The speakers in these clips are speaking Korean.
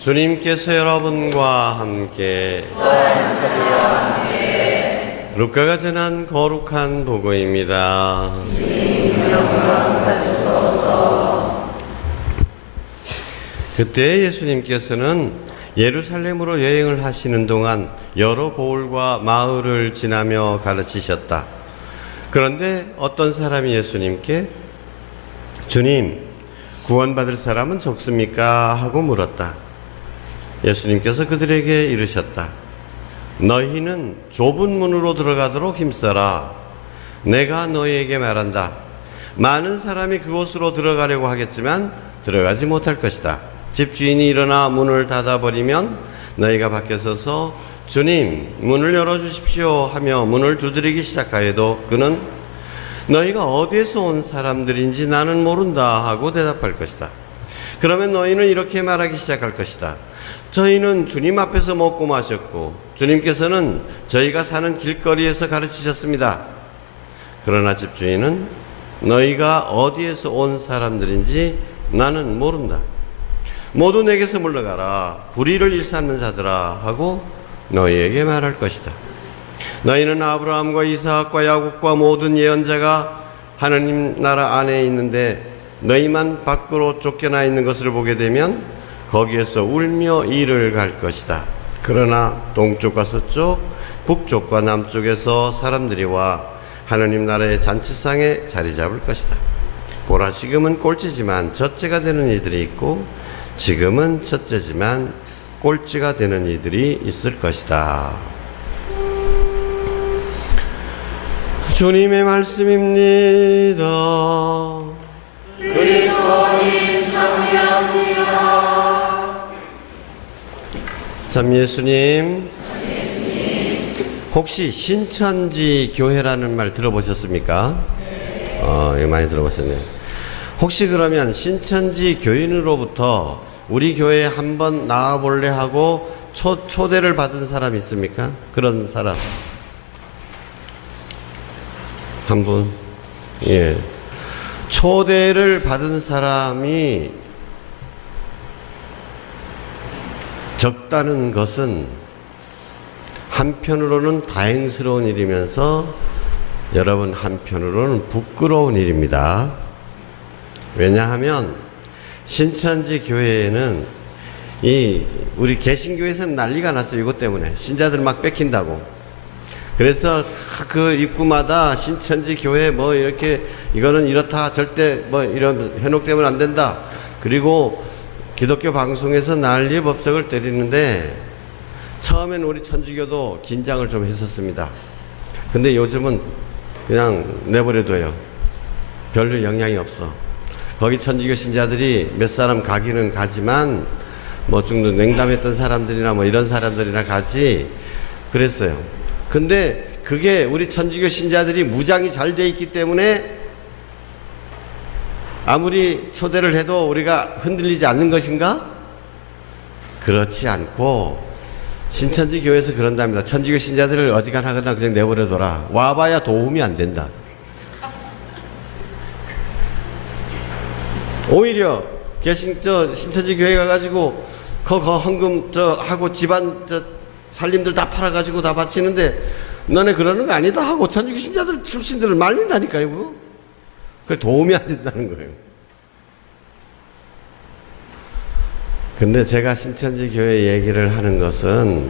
주님께서 여러분과 함께 루카가 전한 거룩한 복음입니다. 그때 예수님께서는 예루살렘으로 여행을 하시는 동안 여러 고을과 마을을 지나며 가르치셨다. 그런데 어떤 사람이 예수님께 주님, 구원받을 사람은 적습니까? 하고 물었다. 예수님께서 그들에게 이르셨다. 너희는 좁은 문으로 들어가도록 힘써라. 내가 너희에게 말한다. 많은 사람이 그곳으로 들어가려고 하겠지만 들어가지 못할 것이다. 집주인이 일어나 문을 닫아버리면 너희가 밖에 서서 주님, 문을 열어주십시오 하며 문을 두드리기 시작하여도 그는 너희가 어디에서 온 사람들인지 나는 모른다 하고 대답할 것이다. 그러면 너희는 이렇게 말하기 시작할 것이다. 저희는 주님 앞에서 먹고 마셨고 주님께서는 저희가 사는 길거리에서 가르치셨습니다. 그러나 집주인은 너희가 어디에서 온 사람들인지 나는 모른다. 모두 내게서 물러가라. 불의를 일삼는 자들아 하고 너희에게 말할 것이다. 너희는 아브라함과 이삭과 야곱과 모든 예언자가 하나님 나라 안에 있는데 너희만 밖으로 쫓겨나 있는 것을 보게 되면 거기에서 울며 이를 갈 것이다. 그러나 동쪽과 서쪽, 북쪽과 남쪽에서 사람들이 와 하나님 나라의 잔치상에 자리 잡을 것이다. 보라, 지금은 꼴찌지만 첫째가 되는 이들이 있고 지금은 첫째지만 꼴찌가 되는 이들이 있을 것이다. 주님의 말씀입니다. 그리스도님 찬미합니다. 참 예수님, 혹시 신천지 교회라는 말 들어보셨습니까? 네. 많이 들어보셨네요. 혹시 그러면 신천지 교인으로부터 우리 교회에 한번 나와볼래 하고 초대를 받은 사람 있습니까? 그런 사람 한 분? 예. 초대를 받은 사람이 적다는 것은 한편으로는 다행스러운 일이면서 여러분 한편으로는 부끄러운 일입니다. 왜냐하면 신천지 교회에는 우리 개신교에서는 난리가 났어요. 이것 때문에 신자들 막 뺏긴다고. 그래서 그 입구마다 신천지 교회 뭐 이렇게 이거는 이렇다, 절대 뭐 이런 현혹되면 안 된다. 그리고 기독교 방송에서 난리 법석을 때리는데 처음엔 우리 천주교도 긴장을 좀 했었습니다. 근데 요즘은 그냥 내버려둬요. 별로 영향이 없어. 거기 천주교 신자들이 몇 사람 가기는 가지만 뭐 좀 냉담했던 사람들이나 뭐 이런 사람들이나 가지 그랬어요. 근데 그게 우리 천주교 신자들이 무장이 잘 돼 있기 때문에 아무리 초대를 해도 우리가 흔들리지 않는 것인가? 그렇지 않고 신천지 교회에서 그런답니다. 천주교 신자들을 어지간하거나 그냥 내버려둬라. 와봐야 도움이 안 된다. 오히려 신천지 교회 가가지고 거 헌금 하고 집안 살림들 다 팔아가지고 다 바치는데 너네 그러는 거 아니다 하고 천주교 신자들 출신들을 말린다니까요. 그게 도움이 안 된다는 거예요. 근데 제가 신천지 교회 얘기를 하는 것은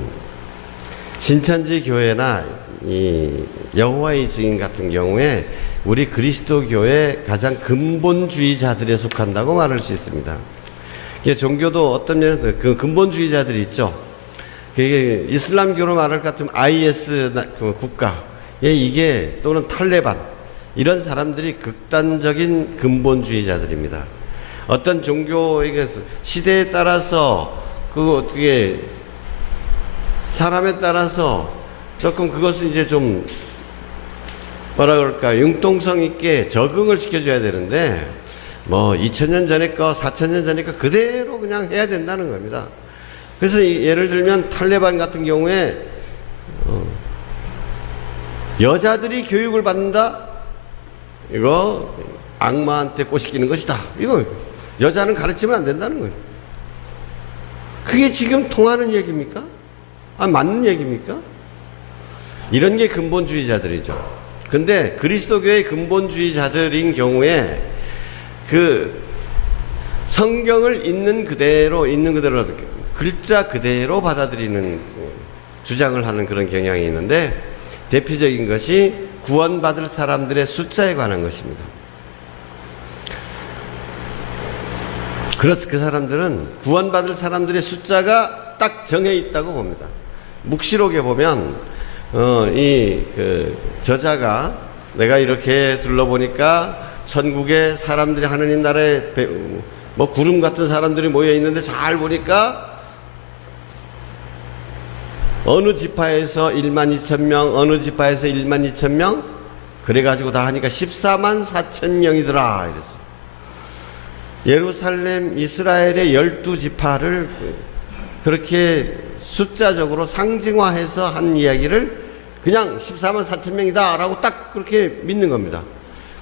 신천지 교회나 이 여호와의 증인 같은 경우에 우리 그리스도교의 가장 근본주의자들에 속한다고 말할 수 있습니다. 이게 종교도 어떤 면에서 그 근본주의자들이 있죠. 그게 이슬람교로 말할 것 같으면 IS 국가, 이게 또는 탈레반 이런 사람들이 극단적인 근본주의자들입니다. 어떤 종교에게 시대에 따라서 그게 사람에 따라서 조금 그것을 이제 좀 뭐라 그럴까 융통성 있게 적응을 시켜줘야 되는데 뭐 2000년 전에 거 4000년 전에 거 그대로 그냥 해야 된다는 겁니다. 그래서 예를 들면 탈레반 같은 경우에 여자들이 교육을 받는다? 이거 악마한테 꼬시키는 것이다. 이거 여자는 가르치면 안 된다는 거예요. 그게 지금 통하는 얘기입니까? 맞는 얘기입니까? 이런 게 근본주의자들이죠. 근데 그리스도교의 근본주의자들인 경우에 그 성경을 있는 그대로 글자 그대로 받아들이는 주장을 하는 그런 경향이 있는데, 대표적인 것이 구원받을 사람들의 숫자에 관한 것입니다. 그래서 그 사람들은 구원받을 사람들의 숫자가 딱 정해 있다고 봅니다. 묵시록에 보면 저자가 내가 이렇게 둘러보니까 천국에 사람들이 하느님 나라에 뭐 구름 같은 사람들이 모여 있는데 잘 보니까 어느 지파에서 1만 2천 명, 어느 지파에서 1만 2천 명, 그래가지고 다 하니까 14만 4천 명이더라 이랬어요. 예루살렘 이스라엘의 12지파를 그렇게 숫자적으로 상징화해서 한 이야기를 그냥 14만 4천 명이다 라고 딱 그렇게 믿는 겁니다.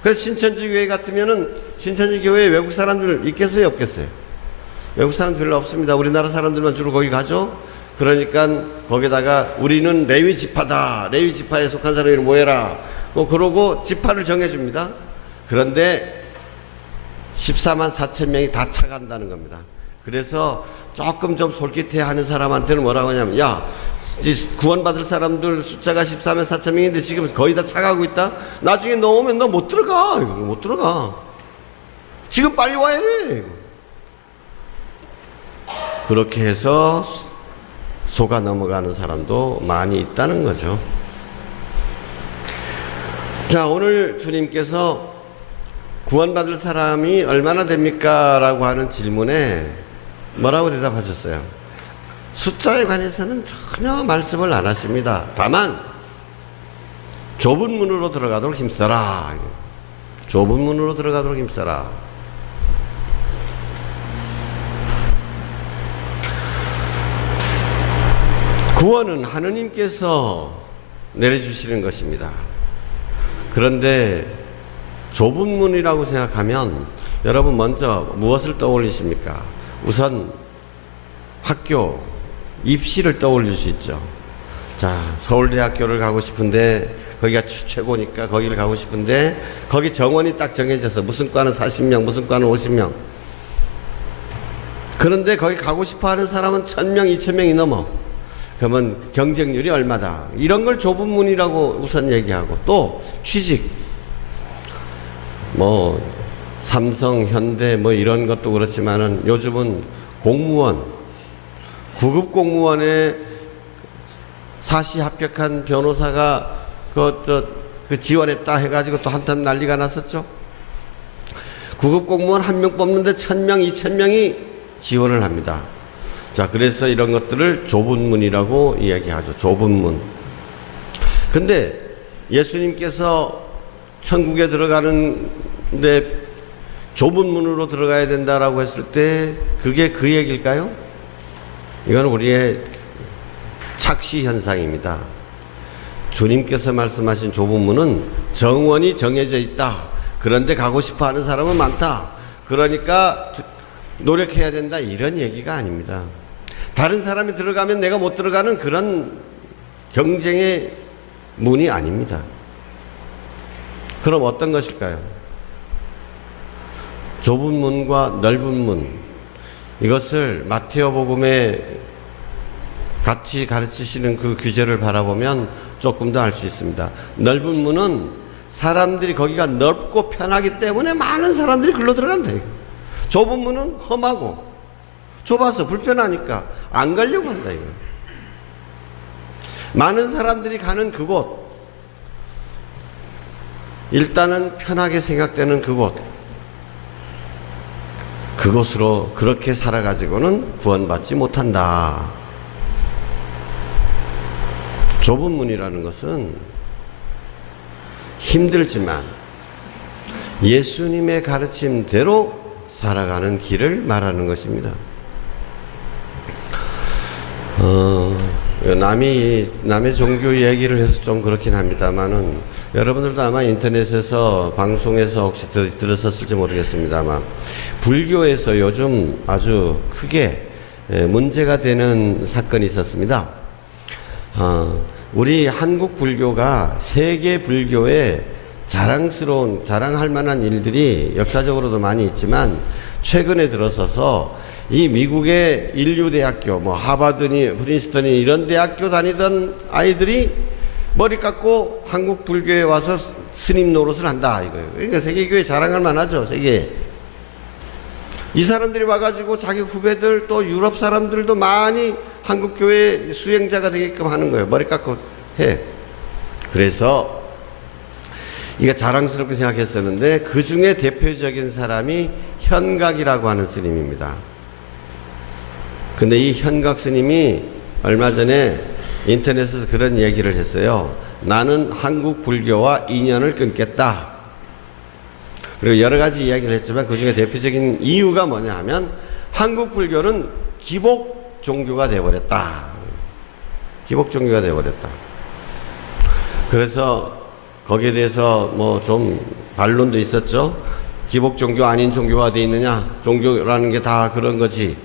그래서 신천지 교회 같으면은 신천지 교회에 외국 사람들 있겠어요, 없겠어요? 외국 사람 별로 없습니다. 우리나라 사람들만 주로 거기 가죠. 그러니까 거기다가 우리는 레위 지파다, 레위 지파에 속한 사람이 모여라, 그러고 지파를 정해줍니다. 그런데 14만 4천 명이 다 차간다는 겁니다. 그래서 조금 좀 솔깃해하는 사람한테는 뭐라고 하냐면, 야, 구원받을 사람들 숫자가 14만 4천 명인데 지금 거의 다 차가고 있다? 나중에 너 오면 너 못 들어가. 못 들어가. 지금 빨리 와야 돼. 그렇게 해서 속아 넘어가는 사람도 많이 있다는 거죠. 자, 오늘 주님께서 구원받을 사람이 얼마나 됩니까? 라고 하는 질문에 뭐라고 대답하셨어요? 숫자에 관해서는 전혀 말씀을 안 하십니다. 다만 좁은 문으로 들어가도록 힘써라. 좁은 문으로 들어가도록 힘써라. 구원은 하느님께서 내려주시는 것입니다. 그런데 좁은 문이라고 생각하면 여러분 먼저 무엇을 떠올리십니까? 우선 학교, 입시를 떠올릴 수 있죠. 자, 서울대학교를 가고 싶은데 거기가 최고니까 거기를 가고 싶은데 거기 정원이 딱 정해져서 무슨 과는 40명, 무슨 과는 50명. 그런데 거기 가고 싶어 하는 사람은 1000명, 2000명이 넘어. 그러면 경쟁률이 얼마다. 이런 걸 좁은 문이라고 우선 얘기하고, 또 취직, 뭐 삼성, 현대 뭐 이런 것도 그렇지만은 요즘은 공무원, 구급 공무원에 사시 합격한 변호사가 그 지원했다 해가지고 또 한참 난리가 났었죠. 구급 공무원 한 명 뽑는데 1000명, 2000명이 지원을 합니다. 자, 그래서 이런 것들을 좁은 문이라고 이야기하죠. 좁은 문. 근데 예수님께서 천국에 들어가는데 좁은 문으로 들어가야 된다라고 했을 때 그게 그 얘기일까요? 이건 우리의 착시 현상입니다. 주님께서 말씀하신 좁은 문은 정원이 정해져 있다. 그런데 가고 싶어 하는 사람은 많다. 그러니까 노력해야 된다. 이런 얘기가 아닙니다. 다른 사람이 들어가면 내가 못 들어가는 그런 경쟁의 문이 아닙니다. 그럼 어떤 것일까요? 좁은 문과 넓은 문, 이것을 마테오 복음에 같이 가르치시는 그 규제를 바라보면 조금 더 알 수 있습니다. 넓은 문은 사람들이 거기가 넓고 편하기 때문에 많은 사람들이 글로 들어간다. 좁은 문은 험하고 좁아서 불편하니까 안 가려고 한다. 이거. 많은 사람들이 가는 그곳, 일단은 편하게 생각되는 그곳으로 그렇게 살아가지고는 구원받지 못한다. 좁은 문이라는 것은 힘들지만 예수님의 가르침대로 살아가는 길을 말하는 것입니다. 남의 종교 얘기를 해서 좀 그렇긴 합니다만은 여러분들도 아마 인터넷에서 방송에서 혹시 들으셨을지 모르겠습니다만 불교에서 요즘 아주 크게 문제가 되는 사건이 있었습니다. 우리 한국 불교가 세계 불교의 자랑할 만한 일들이 역사적으로도 많이 있지만 최근에 들어서서 이 미국의 인류대학교, 뭐 하버드니 프린스턴이 이런 대학교 다니던 아이들이 머리 깎고 한국 불교에 와서 스님 노릇을 한다 이거예요. 그러니까 세계교회 자랑할 만하죠, 세계에. 이 사람들이 와가지고 자기 후배들 또 유럽 사람들도 많이 한국교회 수행자가 되게끔 하는 거예요. 머리 깎고 해. 그래서 이거 자랑스럽게 생각했었는데 그 중에 대표적인 사람이 현각이라고 하는 스님입니다. 근데 이 현각 스님이 얼마 전에 인터넷에서 그런 얘기를 했어요. 나는 한국 불교와 인연을 끊겠다. 그리고 여러 가지 이야기를 했지만 그 중에 대표적인 이유가 뭐냐 하면 한국 불교는 기복 종교가 되어버렸다. 기복 종교가 되어버렸다. 그래서 거기에 대해서 뭐 좀 반론도 있었죠. 기복 종교 아닌 종교가 돼 있느냐? 종교라는 게 다 그런 거지.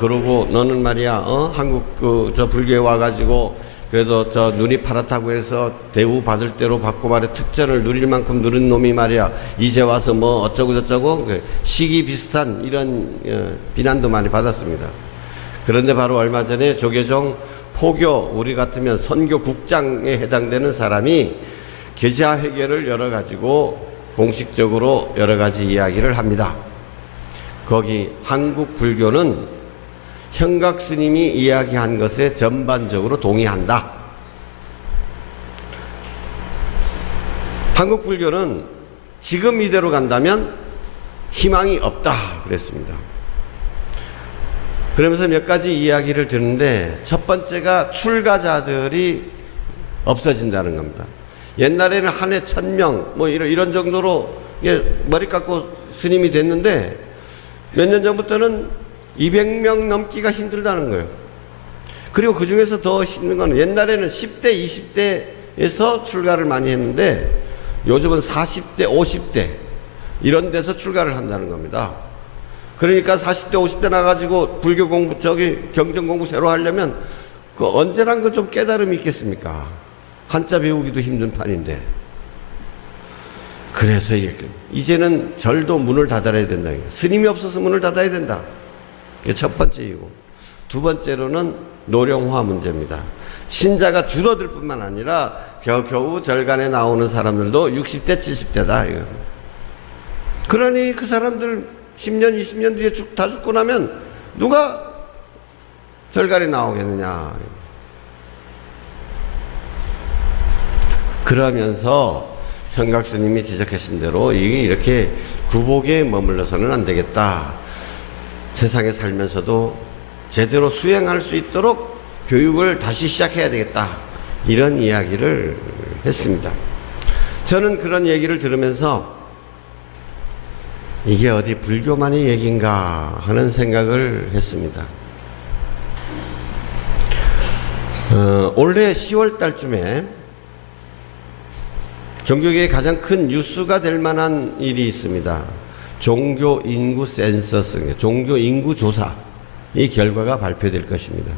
그러고 너는 말이야, 한국 저 불교에 와가지고 그래도 저 눈이 파랗다고 해서 대우 받을 대로 받고 말이야 특전을 누릴 만큼 누린 놈이 말이야 이제 와서 뭐 어쩌고 저쩌고 시기 비슷한 이런 비난도 많이 받았습니다. 그런데 바로 얼마 전에 조계종 포교 우리 같으면 선교국장에 해당되는 사람이 계좌회계를 열어가지고 공식적으로 여러 가지 이야기를 합니다. 거기 한국 불교는 현각 스님이 이야기한 것에 전반적으로 동의한다. 한국 불교는 지금 이대로 간다면 희망이 없다 그랬습니다. 그러면서 몇 가지 이야기를 듣는데 첫 번째가 출가자들이 없어진다는 겁니다. 옛날에는 한 해 1000명 뭐 이런 정도로 머리 깎고 스님이 됐는데 몇 년 전부터는 200명 넘기가 힘들다는 거예요. 그리고 그 중에서 더 힘든 건 옛날에는 10대, 20대에서 출가를 많이 했는데 요즘은 40대, 50대 이런 데서 출가를 한다는 겁니다. 그러니까 40대, 50대 나가지고 불교 공부, 경전 공부 새로 하려면 그 언제란 거 좀 깨달음이 있겠습니까? 한자 배우기도 힘든 판인데. 그래서 이제는 절도 문을 닫아야 된다. 스님이 없어서 문을 닫아야 된다. 이게 첫 번째 이유고, 두 번째로는 노령화 문제입니다. 신자가 줄어들 뿐만 아니라 겨우 절간에 나오는 사람들도 60대, 70대다. 그러니 그 사람들 10년, 20년 뒤에 다 죽고 나면 누가 절간에 나오겠느냐. 그러면서 현각 스님이 지적하신 대로 이렇게 구복에 머물러서는 안 되겠다. 세상에 살면서도 제대로 수행할 수 있도록 교육을 다시 시작해야 되겠다. 이런 이야기를 했습니다. 저는 그런 얘기를 들으면서 이게 어디 불교만의 얘기인가 하는 생각을 했습니다. 올해 10월 달쯤에 종교계의 가장 큰 뉴스가 될 만한 일이 있습니다. 종교 인구 센서스, 종교 인구 조사, 이 결과가 발표될 것입니다.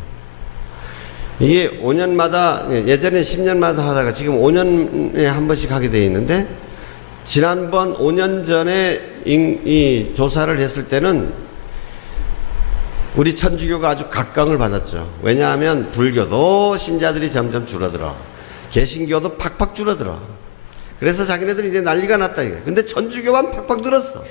이게 5년마다, 예전에 10년마다 하다가 지금 5년에 한 번씩 하게 되어 있는데, 지난번 5년 전에 이 조사를 했을 때는 우리 천주교가 아주 각광을 받았죠. 왜냐하면 불교도 신자들이 점점 줄어들어, 개신교도 팍팍 줄어들어. 그래서 자기네들이 이제 난리가 났다 이게. 근데 천주교만 팍팍 늘었어.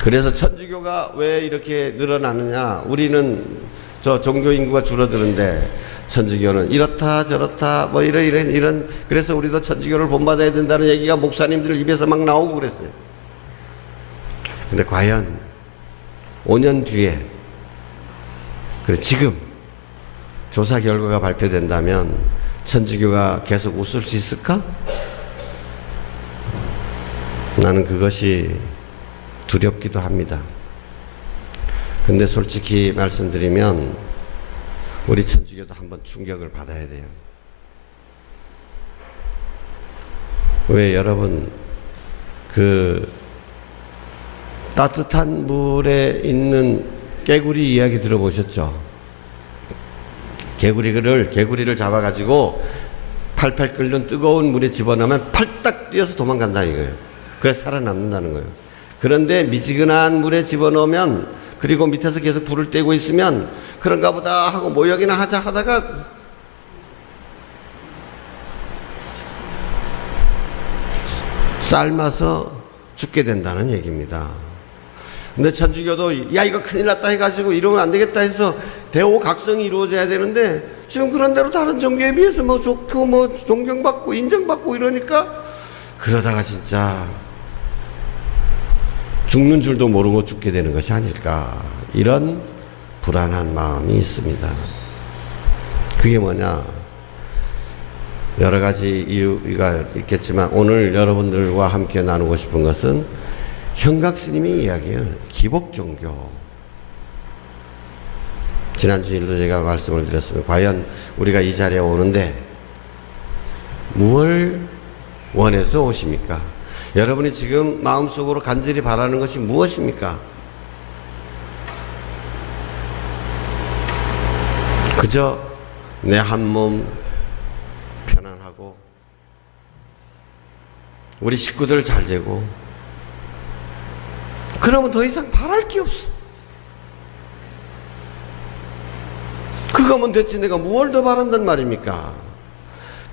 그래서 천주교가 왜 이렇게 늘어나느냐? 우리는 저 종교 인구가 줄어드는데 천주교는 이렇다 저렇다 뭐 이런 그래서 우리도 천주교를 본받아야 된다는 얘기가 목사님들 입에서 막 나오고 그랬어요. 근데 과연 5년 뒤에 그래 지금 조사 결과가 발표된다면 천주교가 계속 웃을 수 있을까? 나는 그것이 두렵기도 합니다. 근데 솔직히 말씀드리면 우리 천주교도 한번 충격을 받아야 돼요. 왜 여러분 그 따뜻한 물에 있는 개구리 이야기 들어보셨죠? 개구리를 잡아가지고 팔팔 끓는 뜨거운 물에 집어넣으면 팔딱 뛰어서 도망간다 이거예요. 그래서 살아남는다는 거예요. 그런데 미지근한 물에 집어넣으면, 그리고 밑에서 계속 불을 떼고 있으면 그런가 보다 하고 모욕이나 하자 하다가 삶아서 죽게 된다는 얘기입니다. 근데 천주교도 야 이거 큰일 났다 해가지고 이러면 안 되겠다 해서 대오각성이 이루어져야 되는데, 지금 그런 대로 다른 종교에 비해서 뭐 좋고 뭐 존경받고 인정받고 이러니까 그러다가 진짜 죽는 줄도 모르고 죽게 되는 것이 아닐까, 이런 불안한 마음이 있습니다. 그게 뭐냐, 여러 가지 이유가 있겠지만 오늘 여러분들과 함께 나누고 싶은 것은 현각스님의 이야기예요. 기복종교. 지난 주일도 제가 말씀을 드렸습니다. 과연 우리가 이 자리에 오는데 무엇을 원해서 오십니까? 여러분이 지금 마음속으로 간절히 바라는 것이 무엇입니까? 그저 내 한 몸 편안하고 우리 식구들 잘 되고, 그러면 더 이상 바랄 게 없어. 그거면 됐지 내가 무얼 더 바란단 말입니까?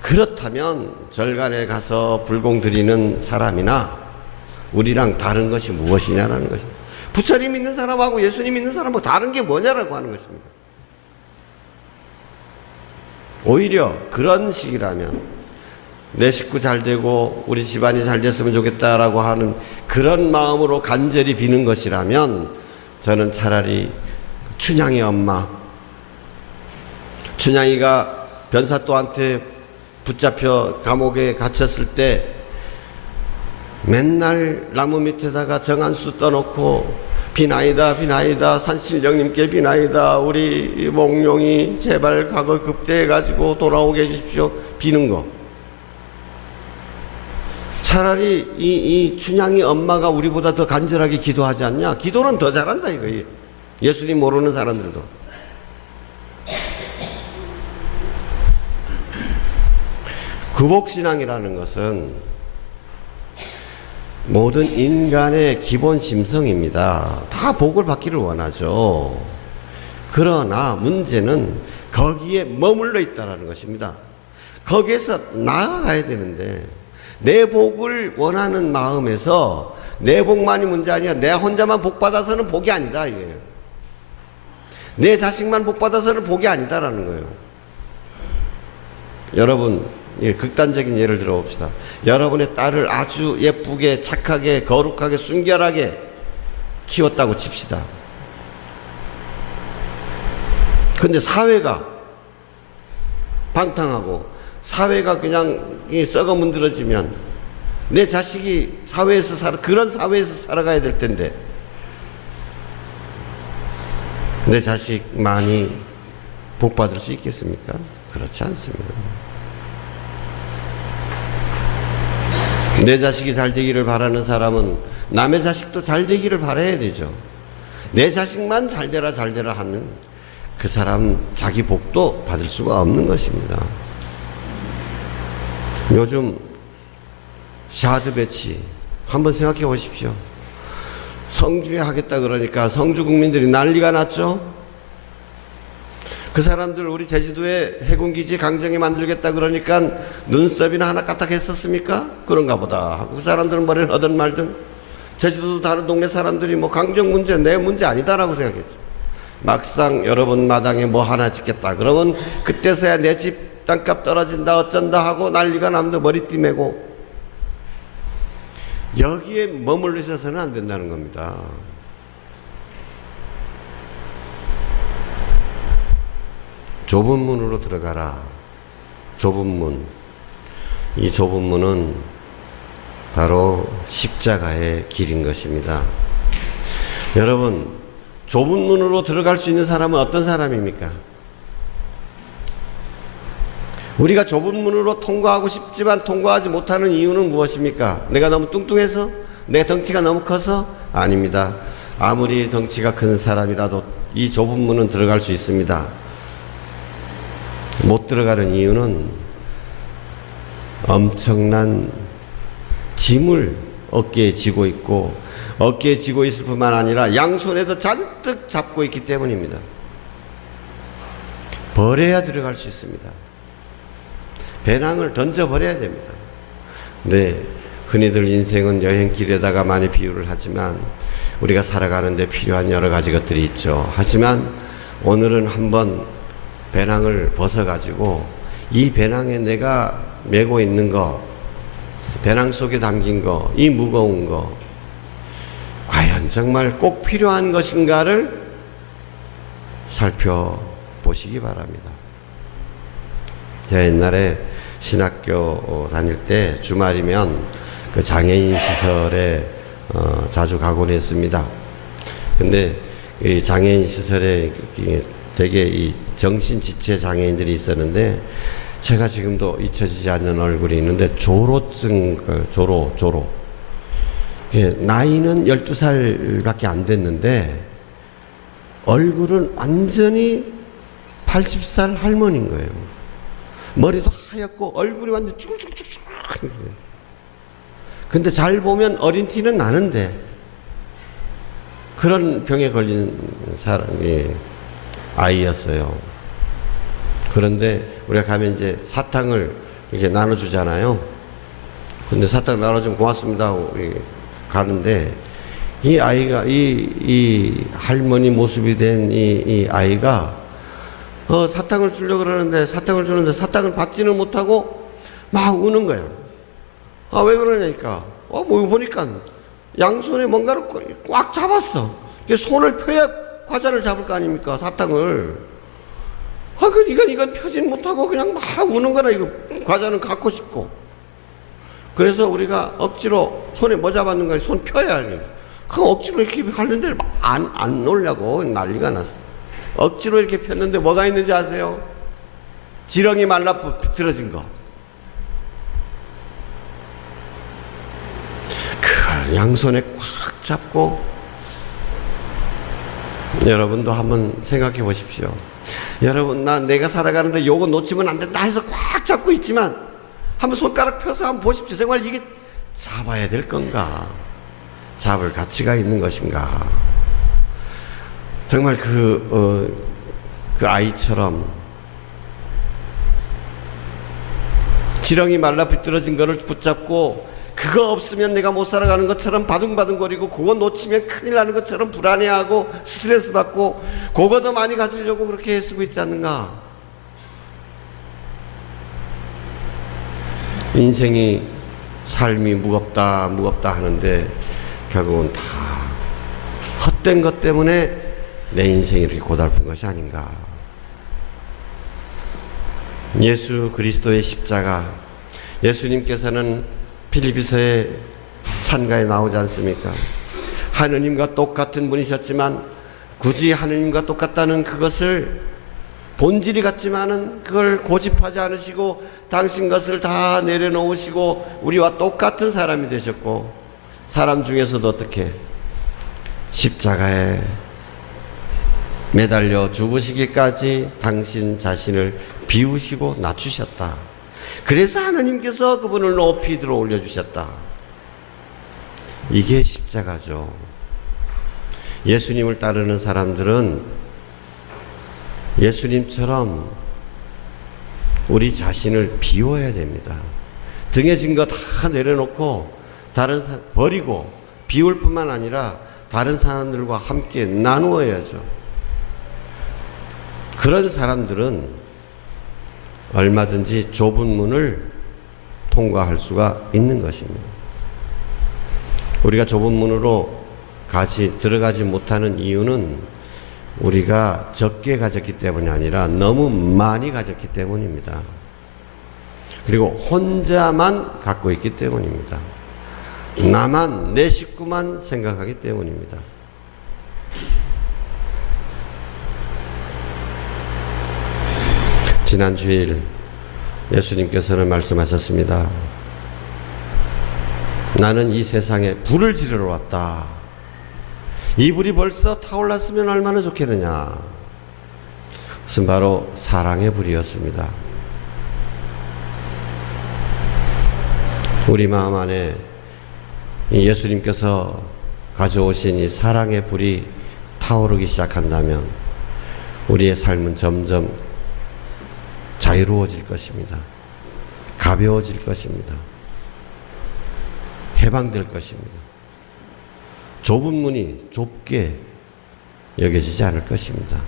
그렇다면 절간에 가서 불공 드리는 사람이나 우리랑 다른 것이 무엇이냐라는 것입니다. 부처님 믿는 사람하고 예수님 믿는 사람하고 다른 게 뭐냐라고 하는 것입니다. 오히려 그런 식이라면 내 식구 잘 되고 우리 집안이 잘 됐으면 좋겠다라고 하는 그런 마음으로 간절히 비는 것이라면, 저는 차라리 춘향이 엄마, 춘향이가 변사또한테 붙잡혀 감옥에 갇혔을 때 맨날 나무 밑에다가 정한수 떠놓고 비나이다 비나이다 산신령님께 비나이다 우리 몽룡이 제발 과거 급대해가지고 돌아오게 해주십시오 비는 거, 차라리 이 춘향이 엄마가 우리보다 더 간절하게 기도하지 않냐? 기도는 더 잘한다 이거예요. 예수님 모르는 사람들도. 구복신앙이라는 것은 모든 인간의 기본 심성입니다. 다 복을 받기를 원하죠. 그러나 문제는 거기에 머물러 있다는 것입니다. 거기에서 나아가야 되는데, 내 복을 원하는 마음에서 내 복만이 문제 아니야. 내 혼자만 복 받아서는 복이 아니다 이거예요. 내 자식만 복 받아서는 복이 아니다라는 거예요. 여러분, 극단적인 예를 들어 봅시다. 여러분의 딸을 아주 예쁘게 착하게 거룩하게 순결하게 키웠다고 칩시다. 근데 사회가 방탕하고 사회가 그냥 썩어 문드러지면 내 자식이 사회에서 그런 사회에서 살아가야 될 텐데, 내 자식만이 복 받을 수 있겠습니까? 그렇지 않습니다. 내 자식이 잘 되기를 바라는 사람은 남의 자식도 잘 되기를 바라야 되죠. 내 자식만 잘 되라 하면 그 사람 자기 복도 받을 수가 없는 것입니다. 요즘 샤드 배치 한번 생각해 보십시오. 성주에 하겠다 그러니까 성주 국민들이 난리가 났죠. 그 사람들 우리 제주도에 해군기지 강정에 만들겠다 그러니까 눈썹이나 하나 까딱했었습니까? 그런가 보다 하고 그 사람들은 머리를 하든 말든, 제주도도 다른 동네 사람들이 뭐 강정 문제 내 문제 아니다라고 생각했죠. 막상 여러분 마당에 뭐 하나 짓겠다 그러면 그때서야 내 집 땅값 떨어진다 어쩐다 하고 난리가 나면서 머리띠 메고, 여기에 머물러 있어서는 안 된다는 겁니다. 좁은 문으로 들어가라. 좁은 문. 이 좁은 문은 바로 십자가의 길인 것입니다. 여러분, 좁은 문으로 들어갈 수 있는 사람은 어떤 사람입니까? 우리가 좁은 문으로 통과하고 싶지만 통과하지 못하는 이유는 무엇입니까? 내가 너무 뚱뚱해서? 내 덩치가 너무 커서? 아닙니다. 아무리 덩치가 큰 사람이라도 이 좁은 문은 들어갈 수 있습니다. 못 들어가는 이유는 엄청난 짐을 어깨에 지고 있고, 어깨에 지고 있을 뿐만 아니라 양손에도 잔뜩 잡고 있기 때문입니다. 버려야 들어갈 수 있습니다. 배낭을 던져버려야 됩니다. 네, 흔히들 인생은 여행길에다가 많이 비유를 하지만 우리가 살아가는데 필요한 여러 가지 것들이 있죠. 하지만 오늘은 한번 배낭을 벗어가지고 이 배낭에 내가 메고 있는 거, 배낭 속에 담긴 거, 이 무거운 거 과연 정말 꼭 필요한 것인가를 살펴보시기 바랍니다. 제가 옛날에 신학교 다닐 때 주말이면 그 장애인 시설에 자주 가곤 했습니다. 근데 이 장애인 시설에 되게 이 정신지체 장애인들이 있었는데, 제가 지금도 잊혀지지 않는 얼굴이 있는데, 조로증, 조로. 예, 나이는 12살밖에 안 됐는데, 얼굴은 완전히 80살 할머니인 거예요. 머리도 하얗고, 얼굴이 완전 쭈글쭈글쭈글. 근데 잘 보면 어린 티는 나는데, 그런 병에 걸린 사람이 아이였어요. 그런데 우리가 가면 이제 사탕을 이렇게 나눠주잖아요. 근데 사탕 나눠주면 고맙습니다 하고 가는데, 이 아이가, 이 할머니 모습이 된 이 아이가, 사탕을 주려고 그러는데, 사탕을 주는데 사탕을 받지는 못하고 막 우는 거예요. 아, 왜 그러냐니까. 뭐 보니까 양손에 뭔가를 꽉 잡았어. 손을 펴야 과자를 잡을 거 아닙니까? 사탕을. 아, 이건 펴지는 못하고 그냥 막 우는 거나, 이거 과자는 갖고 싶고. 그래서 우리가 억지로 손에 뭐 잡았는 거야? 손 펴야 하니까. 그 억지로 이렇게 하는데 안 놀려고 난리가 났어. 억지로 이렇게 폈는데 뭐가 있는지 아세요? 지렁이 말라 비틀어진 거. 그걸 양손에 꽉 잡고, 여러분도 한번 생각해 보십시오. 여러분, 내가 살아가는데 요거 놓치면 안 된다 해서 꽉 잡고 있지만, 한번 손가락 펴서 한번 보십시오. 정말 이게 잡아야 될 건가? 잡을 가치가 있는 것인가? 정말 그 아이처럼 지렁이 말라 비틀어진 거를 붙잡고, 그거 없으면 내가 못 살아가는 것처럼 바둥바둥거리고, 그거 놓치면 큰일 나는 것처럼 불안해하고 스트레스 받고, 그거 더 많이 가지려고 그렇게 애쓰고 있지 않는가? 인생이, 삶이 무겁다 하는데 결국은 다 헛된 것 때문에 내 인생이 이렇게 고달픈 것이 아닌가. 예수 그리스도의 십자가, 예수님께서는 필리피서의 찬가에 나오지 않습니까? 하느님과 똑같은 분이셨지만 굳이 하느님과 똑같다는 그것을 본질이 같지만은 그걸 고집하지 않으시고 당신 것을 다 내려놓으시고 우리와 똑같은 사람이 되셨고, 사람 중에서도 어떻게 십자가에 매달려 죽으시기까지 당신 자신을 비우시고 낮추셨다. 그래서 하느님께서 그분을 높이 들어 올려주셨다. 이게 십자가죠. 예수님을 따르는 사람들은 예수님처럼 우리 자신을 비워야 됩니다. 등에 진 거 다 내려놓고 버리고 비울 뿐만 아니라 다른 사람들과 함께 나누어야죠. 그런 사람들은 얼마든지 좁은 문을 통과할 수가 있는 것입니다. 우리가 좁은 문으로 들어가지 못하는 이유는 우리가 적게 가졌기 때문이 아니라 너무 많이 가졌기 때문입니다. 그리고 혼자만 갖고 있기 때문입니다. 나만, 내 식구만 생각하기 때문입니다. 지난 주일 예수님께서는 말씀하셨습니다. 나는 이 세상에 불을 지르러 왔다. 이 불이 벌써 타올랐으면 얼마나 좋겠느냐. 그것은 바로 사랑의 불이었습니다. 우리 마음 안에 예수님께서 가져오신 이 사랑의 불이 타오르기 시작한다면 우리의 삶은 점점 자유로워질 것입니다. 가벼워질 것입니다. 해방될 것입니다. 좁은 문이 좁게 여겨지지 않을 것입니다.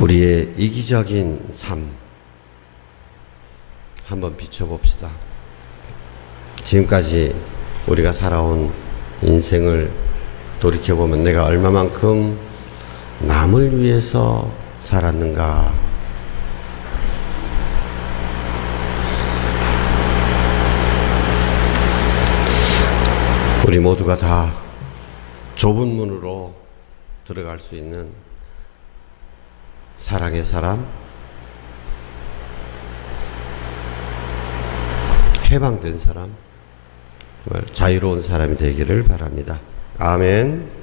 우리의 이기적인 삶 한번 비춰봅시다. 지금까지 우리가 살아온 인생을 돌이켜보면 내가 얼마만큼 남을 위해서 살았는가. 우리 모두가 다 좁은 문으로 들어갈 수 있는 사랑의 사람, 해방된 사람, 자유로운 사람이 되기를 바랍니다. 아멘.